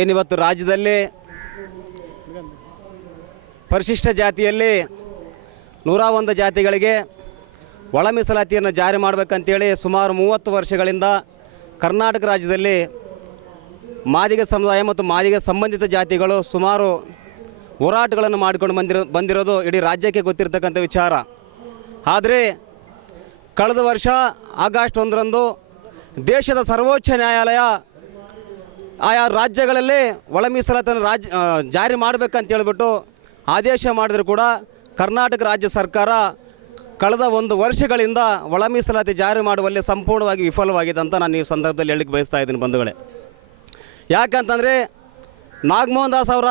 ಏನಿವತ್ತು ರಾಜ್ಯದಲ್ಲಿ ಪರಿಶಿಷ್ಟ ಜಾತಿಯಲ್ಲಿ ನೂರ ಒಂದು ಜಾತಿಗಳಿಗೆ ಒಳ ಮೀಸಲಾತಿಯನ್ನು ಜಾರಿ ಮಾಡಬೇಕಂತೇಳಿ ಸುಮಾರು ಮೂವತ್ತು ವರ್ಷಗಳಿಂದ ಕರ್ನಾಟಕ ರಾಜ್ಯದಲ್ಲಿ ಮಾದಿಗ ಸಮುದಾಯ ಮತ್ತು ಮಾದಿಗ ಸಂಬಂಧಿತ ಜಾತಿಗಳು ಸುಮಾರು ಹೋರಾಟಗಳನ್ನು ಮಾಡಿಕೊಂಡು ಬಂದಿರೋ ಬಂದಿರೋದು ಇಡೀ ರಾಜ್ಯಕ್ಕೆ ಗೊತ್ತಿರತಕ್ಕಂಥ ವಿಚಾರ. ಆದರೆ ಕಳೆದ ವರ್ಷ ಆಗಸ್ಟ್ ಒಂದರಂದು ದೇಶದ ಸರ್ವೋಚ್ಚ ನ್ಯಾಯಾಲಯ ಆಯಾ ರಾಜ್ಯಗಳಲ್ಲಿ ಒಳ ಮೀಸಲಾತನ್ನು ರಾಜ್ ಜಾರಿ ಮಾಡಬೇಕಂತ ಹೇಳ್ಬಿಟ್ಟು ಆದೇಶ ಮಾಡಿದ್ರು ಕೂಡ ಕರ್ನಾಟಕ ರಾಜ್ಯ ಸರ್ಕಾರ ಕಳೆದ ಒಂದು ವರ್ಷಗಳಿಂದ ಒಳ ಮೀಸಲಾತಿ ಜಾರಿ ಮಾಡುವಲ್ಲಿ ಸಂಪೂರ್ಣವಾಗಿ ವಿಫಲವಾಗಿದೆ ಅಂತ ನಾನು ಈ ಸಂದರ್ಭದಲ್ಲಿ ಹೇಳಲಿಕ್ಕೆ ಬಯಸ್ತಾ ಇದ್ದೀನಿ ಬಂಧುಗಳೇ. ಯಾಕಂತಂದರೆ ನಾಗಮೋಹನ್ ದಾಸ್ ಅವರ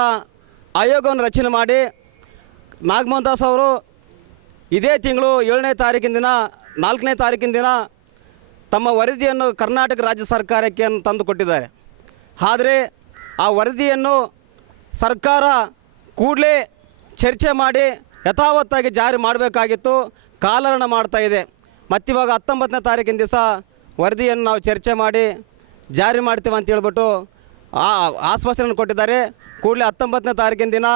ಆಯೋಗವನ್ನು ರಚನೆ ಮಾಡಿ ನಾಗಮೋಹನ್ ದಾಸ್ ಅವರು ಇದೇ ತಿಂಗಳು ಏಳನೇ ತಾರೀಕಿನ ದಿನ, ನಾಲ್ಕನೇ ತಾರೀಕಿನ ದಿನ ತಮ್ಮ ವರದಿಯನ್ನು ಕರ್ನಾಟಕ ರಾಜ್ಯ ಸರ್ಕಾರಕ್ಕೆ ತಂದು ಕೊಟ್ಟಿದ್ದಾರೆ. ಆದರೆ ಆ ವರದಿಯನ್ನು ಸರ್ಕಾರ ಕೂಡಲೇ ಚರ್ಚೆ ಮಾಡಿ ಯಥಾವತ್ತಾಗಿ ಜಾರಿ ಮಾಡಬೇಕಾಗಿತ್ತು ಕಾಲರಣ ಮಾಡ್ತಾ ಇದೆ. ಮತ್ತಿವಾಗ ಹತ್ತೊಂಬತ್ತನೇ ತಾರೀಕಿನ ದಿವಸ ವರದಿಯನ್ನು ನಾವು ಚರ್ಚೆ ಮಾಡಿ ಜಾರಿ ಮಾಡ್ತೀವಿ ಅಂತ ಹೇಳ್ಬಿಟ್ಟು ಆ ಆಶ್ವಾಸನೆಯನ್ನು ಕೊಟ್ಟಿದ್ದಾರೆ. ಕೂಡಲೇ ಹತ್ತೊಂಬತ್ತನೇ ತಾರೀಕಿನ ದಿನ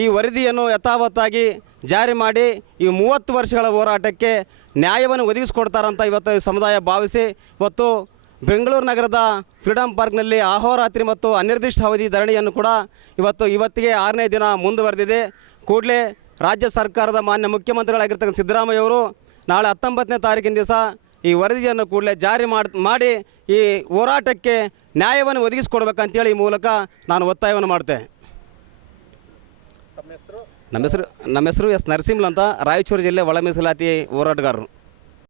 ಈ ವರದಿಯನ್ನು ಯಥಾವತ್ತಾಗಿ ಜಾರಿ ಮಾಡಿ ಈ ಮೂವತ್ತು ವರ್ಷಗಳ ಹೋರಾಟಕ್ಕೆ ನ್ಯಾಯವನ್ನು ಒದಗಿಸಿಕೊಡ್ತಾರಂತ ಇವತ್ತು ಸಮುದಾಯ ಭಾವಿಸಿ. ಇವತ್ತು ಬೆಂಗಳೂರು ನಗರದ ಫ್ರೀಡಂ ಪಾರ್ಕ್ನಲ್ಲಿ ಅಹೋರಾತ್ರಿ ಮತ್ತು ಅನಿರ್ದಿಷ್ಟ ಅವಧಿ ಧರಣಿಯನ್ನು ಕೂಡ ಇವತ್ತು ಇವತ್ತಿಗೆ ಆರನೇ ದಿನ ಮುಂದುವರೆದಿದೆ. ಕೂಡಲೇ ರಾಜ್ಯ ಸರ್ಕಾರದ ಮಾನ್ಯ ಮುಖ್ಯಮಂತ್ರಿಗಳಾಗಿರ್ತಕ್ಕಂಥ ಸಿದ್ದರಾಮಯ್ಯ ಅವರು ನಾಳೆ ಹತ್ತೊಂಬತ್ತನೇ ತಾರೀಕಿನ ದಿವಸ ಈ ವರದಿಯನ್ನು ಕೂಡಲೇ ಜಾರಿ ಮಾಡಿ ಮಾಡಿ ಈ ಹೋರಾಟಕ್ಕೆ ನ್ಯಾಯವನ್ನು ಒದಗಿಸಿಕೊಡ್ಬೇಕಂತೇಳಿ ಈ ಮೂಲಕ ನಾನು ಒತ್ತಾಯವನ್ನು ಮಾಡ್ತೆ ನಮ್ಮ ಹೆಸರು ನಮ್ಮ ಹೆಸರು ಎಸ್ ನರಸಿಂಹಲ್ ಅಂತ. ರಾಯಚೂರು ಜಿಲ್ಲೆ ಒಳ ಮೀಸಲಾತಿ ಹೋರಾಟಗಾರರು.